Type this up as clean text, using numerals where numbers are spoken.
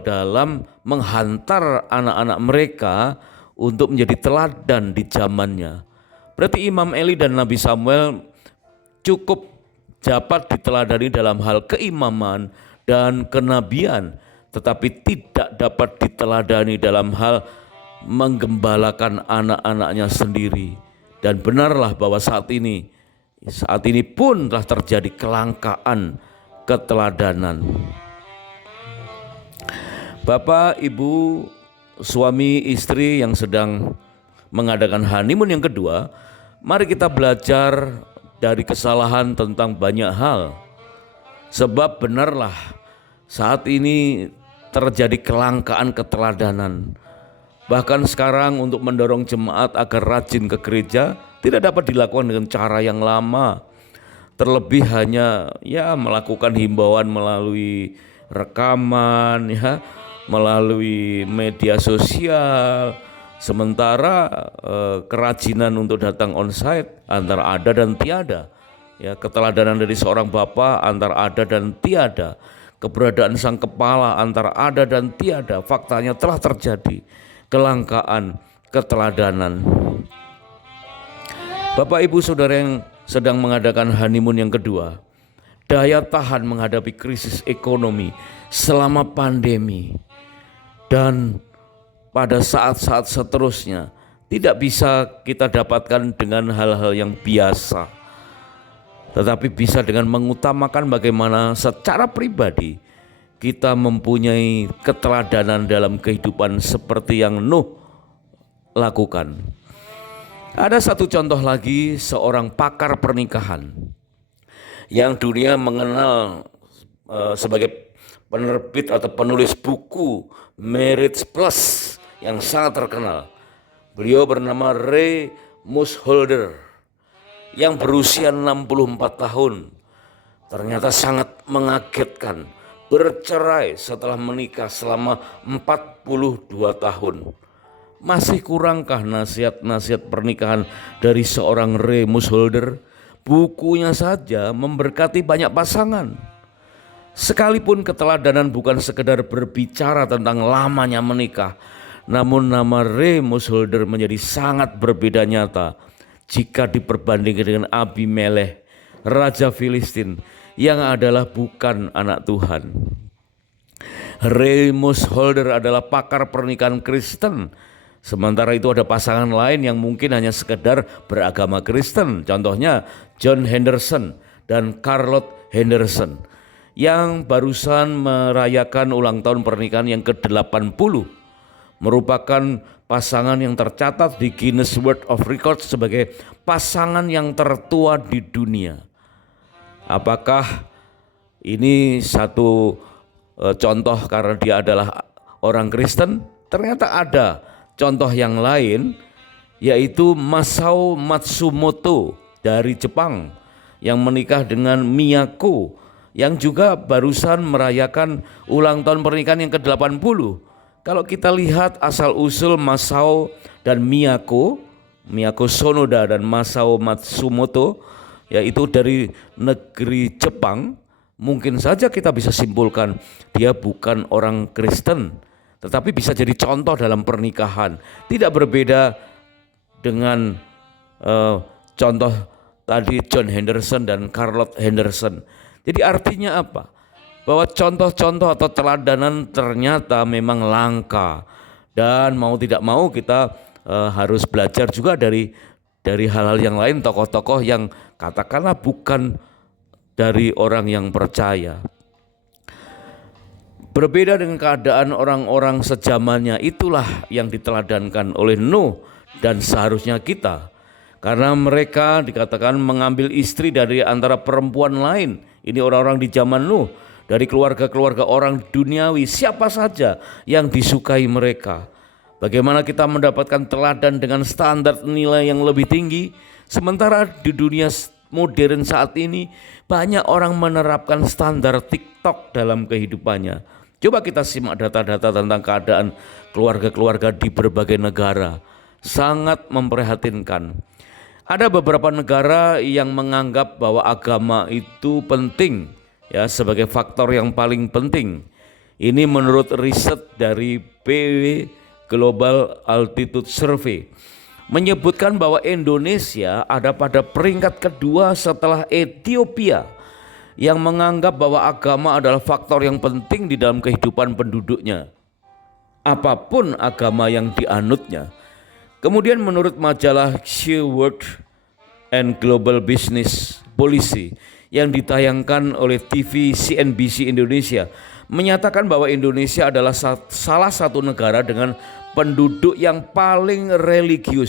dalam menghantar anak-anak mereka untuk menjadi teladan di zamannya. Berarti Imam Eli dan Nabi Samuel cukup dapat diteladani dalam hal keimaman dan kenabian, tetapi tidak dapat diteladani dalam hal menggembalakan anak-anaknya sendiri. Dan benarlah bahwa saat ini pun telah terjadi kelangkaan keteladanan. Bapak, Ibu, suami istri yang sedang mengadakan honeymoon yang kedua, mari kita belajar dari kesalahan tentang banyak hal. Sebab benarlah saat ini terjadi kelangkaan keteladanan. Bahkan sekarang untuk mendorong jemaat agar rajin ke gereja tidak dapat dilakukan dengan cara yang lama. Terlebih hanya melakukan himbauan melalui rekaman, melalui media sosial. Sementara kerajinan untuk datang onsite antara ada dan tiada. Keteladanan dari seorang bapak antara ada dan tiada. Keberadaan sang kepala antara ada dan tiada. Faktanya telah terjadi kelangkaan keteladanan. Bapak, Ibu, saudara yang sedang mengadakan honeymoon yang kedua, daya tahan menghadapi krisis ekonomi selama pandemi dan pada saat-saat seterusnya tidak bisa kita dapatkan dengan hal-hal yang biasa, tetapi bisa dengan mengutamakan bagaimana secara pribadi kita mempunyai keteladanan dalam kehidupan seperti yang Nuh lakukan. Ada satu contoh lagi, seorang pakar pernikahan yang dunia mengenal sebagai penerbit atau penulis buku Marriage Plus yang sangat terkenal. Beliau bernama Ray Moosholder yang berusia 64 tahun. Ternyata sangat mengagetkan, bercerai setelah menikah selama 42 tahun. Masih kurangkah nasihat-nasihat pernikahan dari seorang Ray Moosholder? Bukunya saja memberkati banyak pasangan. Sekalipun keteladanan bukan sekedar berbicara tentang lamanya menikah, namun nama Ray Moosholder menjadi sangat berbeda nyata jika diperbandingkan dengan Abimelekh, Raja Filistin yang adalah bukan anak Tuhan. Ray Moosholder adalah pakar pernikahan Kristen. Sementara itu ada pasangan lain yang mungkin hanya sekedar beragama Kristen. Contohnya John Henderson dan Charlotte Henderson yang barusan merayakan ulang tahun pernikahan yang ke-80. Merupakan pasangan yang tercatat di Guinness World of Records sebagai pasangan yang tertua di dunia. Apakah ini satu contoh karena dia adalah orang Kristen? Ternyata ada contoh yang lain, yaitu Masao Matsumoto dari Jepang yang menikah dengan Miyako yang juga barusan merayakan ulang tahun pernikahan yang ke-80. Kalau kita lihat asal-usul Masao dan Miyako Sonoda dan Masao Matsumoto, yaitu dari negeri Jepang, mungkin saja kita bisa simpulkan dia bukan orang Kristen, tetapi bisa jadi contoh dalam pernikahan. Tidak berbeda dengan contoh tadi John Henderson dan Charlotte Henderson. Jadi artinya apa? Bahwa contoh-contoh atau teladanan ternyata memang langka. Dan mau tidak mau kita harus belajar juga dari hal-hal yang lain, tokoh-tokoh yang katakanlah bukan dari orang yang percaya. Berbeda dengan keadaan orang-orang sejamannya, itulah yang diteladankan oleh Nuh dan seharusnya kita. Karena mereka dikatakan mengambil istri dari antara perempuan lain. Ini orang-orang di zaman Nuh, dari keluarga-keluarga orang duniawi, siapa saja yang disukai mereka. Bagaimana kita mendapatkan teladan dengan standar nilai yang lebih tinggi, sementara di dunia modern saat ini banyak orang menerapkan standar TikTok dalam kehidupannya. Coba kita simak data-data tentang keadaan keluarga-keluarga di berbagai negara. Sangat memprihatinkan. Ada beberapa negara yang menganggap bahwa agama itu penting, ya, sebagai faktor yang paling penting. Ini menurut riset dari PW Global Altitude Survey menyebutkan bahwa Indonesia ada pada peringkat kedua setelah Ethiopia yang menganggap bahwa agama adalah faktor yang penting di dalam kehidupan penduduknya, apapun agama yang dianutnya. Kemudian menurut majalah World and Global Business Policy yang ditayangkan oleh TV CNBC Indonesia menyatakan bahwa Indonesia adalah salah satu negara dengan penduduk yang paling religius